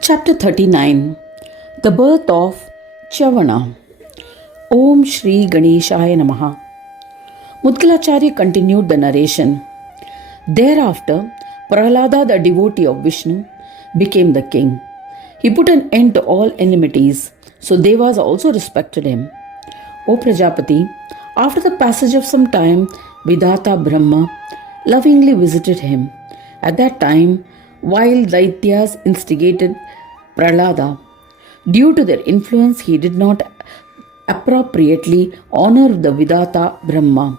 Chapter 39. The Birth of Chavana. Om Shri Ganeshaya Namaha. Mudgalacharya continued the narration. Thereafter, Prahlada, the devotee of Vishnu, became the king. He put an end to all enmities, so Devas also respected him. O Prajapati, after the passage of some time, Vidhata Brahma lovingly visited him. At that time, while Daityas instigated Prahlada, due to their influence, he did not appropriately honor the Vidhata Brahma.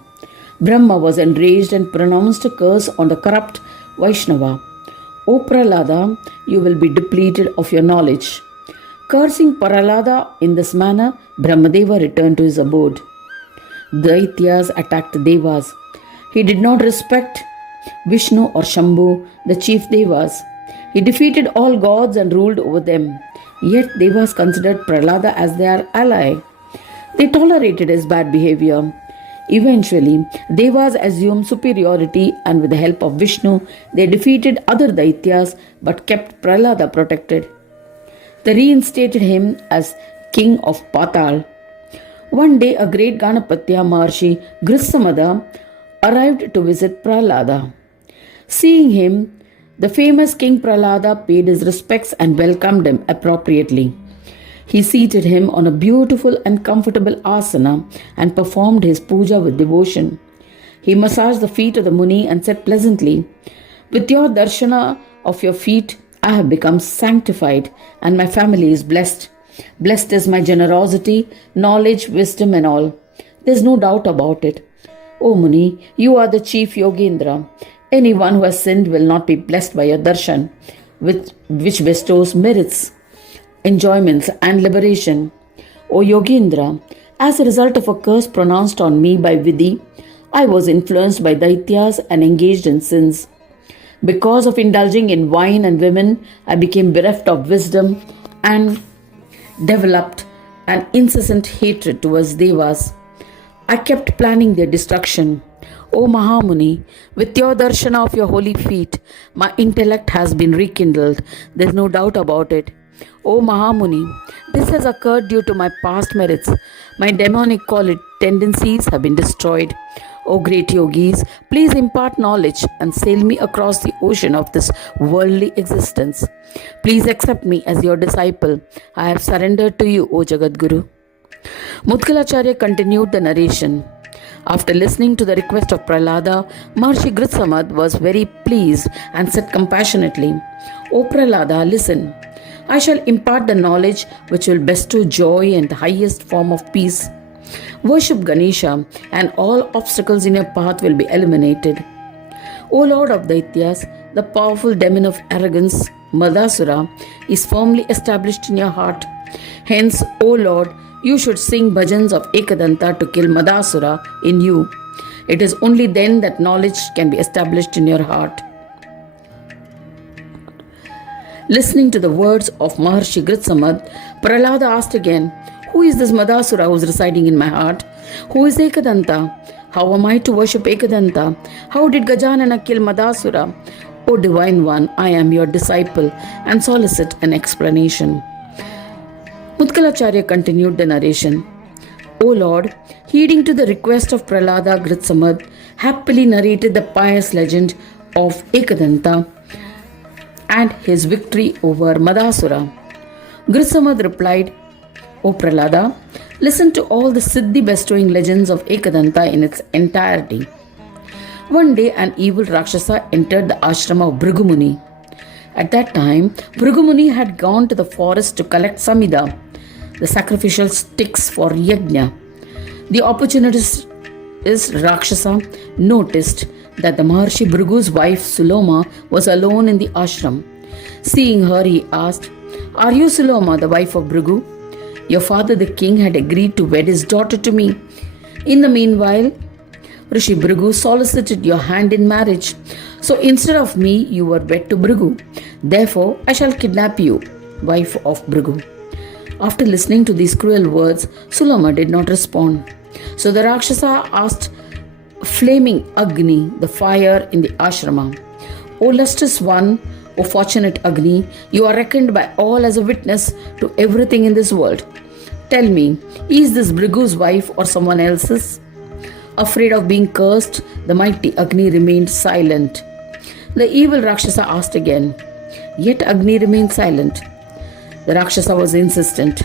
Brahma was enraged and pronounced a curse on the corrupt Vaishnava. O Prahlada, you will be depleted of your knowledge. Cursing Prahlada in this manner, Brahmadeva returned to his abode. Daityas attacked Devas. He did not respect Vishnu or Shambhu, the chief Devas. He defeated all gods and ruled over them. Yet Devas considered Prahlada as their ally. They tolerated his bad behavior. Eventually, Devas assumed superiority and with the help of Vishnu, they defeated other Daityas but kept Prahlada protected. They reinstated him as king of Patal. One day, a great Ganapatya Maharishi Gritsamada arrived to visit Prahlada. Seeing him, the famous King Prahlada paid his respects and welcomed him appropriately. He seated him on a beautiful and comfortable asana and performed his puja with devotion. He massaged the feet of the Muni and said pleasantly, "With your darshana of your feet, I have become sanctified and my family is blessed. Blessed is my generosity, knowledge, wisdom and all. There is no doubt about it. O Muni, you are the chief Yogendra. Anyone who has sinned will not be blessed by your darshan, which bestows merits, enjoyments and liberation. O Yogendra, as a result of a curse pronounced on me by Vidhi, I was influenced by Daityas and engaged in sins. Because of indulging in wine and women, I became bereft of wisdom and developed an incessant hatred towards Devas. I kept planning their destruction. O Mahamuni, with your darshana of your holy feet, my intellect has been rekindled. There is no doubt about it. O Mahamuni, this has occurred due to my past merits. My demonic tendencies have been destroyed. O great yogis, please impart knowledge and sail me across the ocean of this worldly existence. Please accept me as your disciple. I have surrendered to you, O Jagadguru. Mudgalacharya continued the narration. After listening to the request of Prahlada, Maharishi Gritsamada was very pleased and said compassionately, O Prahlada, listen. I shall impart the knowledge which will bestow joy and the highest form of peace. Worship Ganesha and all obstacles in your path will be eliminated. O Lord of Daityas, the powerful demon of arrogance, Madasura, is firmly established in your heart. Hence, O Lord, you should sing bhajans of Ekadanta to kill Madasura in you. It is only then that knowledge can be established in your heart. Listening to the words of Maharishi Gritsamada, Prahlada asked again, who is this Madasura who is residing in my heart? Who is Ekadanta? How am I to worship Ekadanta? How did Gajanana kill Madasura? O Divine One, I am your disciple and solicit an explanation. Mudgalacharya continued the narration. O Lord, heeding to the request of Prahlada, Gritsamada happily narrated the pious legend of Ekadanta and his victory over Madasura. Gritsamada replied, O Prahlada, listen to all the Siddhi bestowing legends of Ekadanta in its entirety. One day an evil Rakshasa entered the ashrama of Bhrigu Muni. At that time, Bhrigu Muni had gone to the forest to collect Samida, the sacrificial sticks for Yajna. The opportunist Rakshasa noticed that the Maharishi Bhrigu's wife Suloma was alone in the ashram. Seeing her, he asked, Are you Suloma, the wife of Bhrigu? Your father the king had agreed to wed his daughter to me. In the meanwhile, Rishi Bhrigu solicited your hand in marriage. So instead of me, you were wed to Bhrigu. Therefore, I shall kidnap you, wife of Bhrigu. After listening to these cruel words, Sulama did not respond. So the Rakshasa asked flaming Agni, the fire in the ashrama, O lustrous one, O fortunate Agni, you are reckoned by all as a witness to everything in this world. Tell me, is this Bhrigu's wife or someone else's? Afraid of being cursed, the mighty Agni remained silent. The evil Rakshasa asked again. Yet Agni remained silent. The Rakshasa was insistent.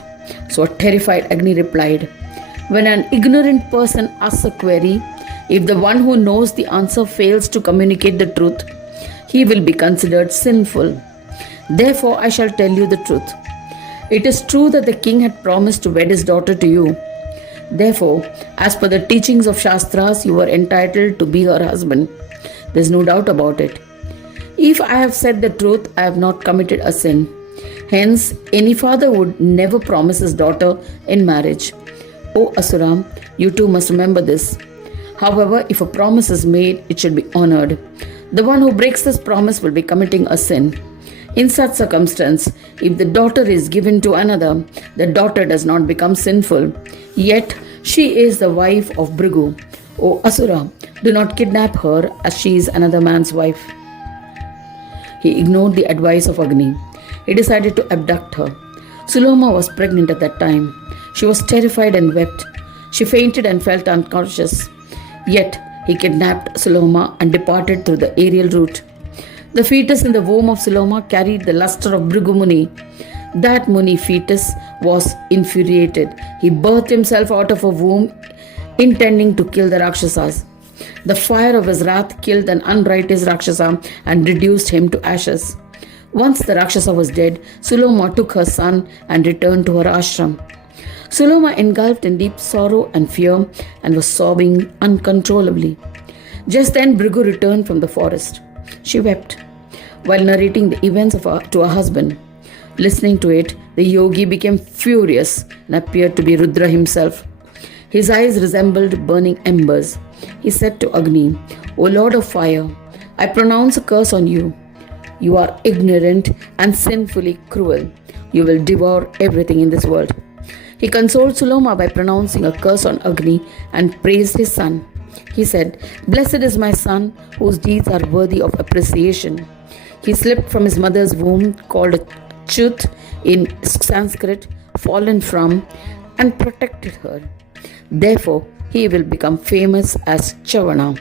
So a terrified Agni replied, when an ignorant person asks a query, if the one who knows the answer fails to communicate the truth, he will be considered sinful. Therefore, I shall tell you the truth. It is true that the king had promised to wed his daughter to you. Therefore, as per the teachings of Shastras, you are entitled to be her husband. There is no doubt about it. If I have said the truth, I have not committed a sin. Hence, any father would never promise his daughter in marriage. O Asura, you too must remember this. However, if a promise is made, it should be honored. The one who breaks this promise will be committing a sin. In such circumstance, if the daughter is given to another, the daughter does not become sinful. Yet, she is the wife of Bhrigu. O Asura, do not kidnap her as she is another man's wife. He ignored the advice of Agni. He decided to abduct her. Suloma was pregnant at that time. She was terrified and wept. She fainted and felt unconscious. Yet, he kidnapped Suloma and departed through the aerial route. The fetus in the womb of Suloma carried the luster of Bhrigu Muni. That Muni fetus was infuriated. He birthed himself out of a womb, intending to kill the Rakshasas. The fire of his wrath killed an unrighteous Rakshasa and reduced him to ashes. Once the Rakshasa was dead, Suloma took her son and returned to her ashram. Suloma engulfed in deep sorrow and fear and was sobbing uncontrollably. Just then Bhrigu returned from the forest. She wept while narrating the events to her husband. Listening to it, the yogi became furious and appeared to be Rudra himself. His eyes resembled burning embers. He said to Agni, O Lord of fire, I pronounce a curse on you. You are ignorant and sinfully cruel. You will devour everything in this world. He consoled Suloma by pronouncing a curse on Agni and praised his son. He said, Blessed is my son, whose deeds are worthy of appreciation. He slipped from his mother's womb, called a Chut in Sanskrit, fallen from, and protected her. Therefore, he will become famous as Chyavana.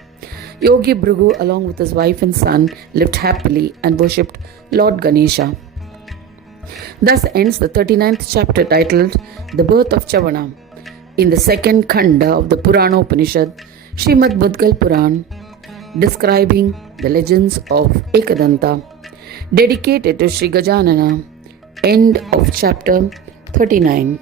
Yogi Bhrigu, along with his wife and son, lived happily and worshipped Lord Ganesha. Thus ends the 39th chapter titled The Birth of Chyavana in the second Khanda of the Purana Upanishad, Srimad Bhadgal Purana, describing the legends of Ekadanta, dedicated to Sri Gajanana. End of chapter 39.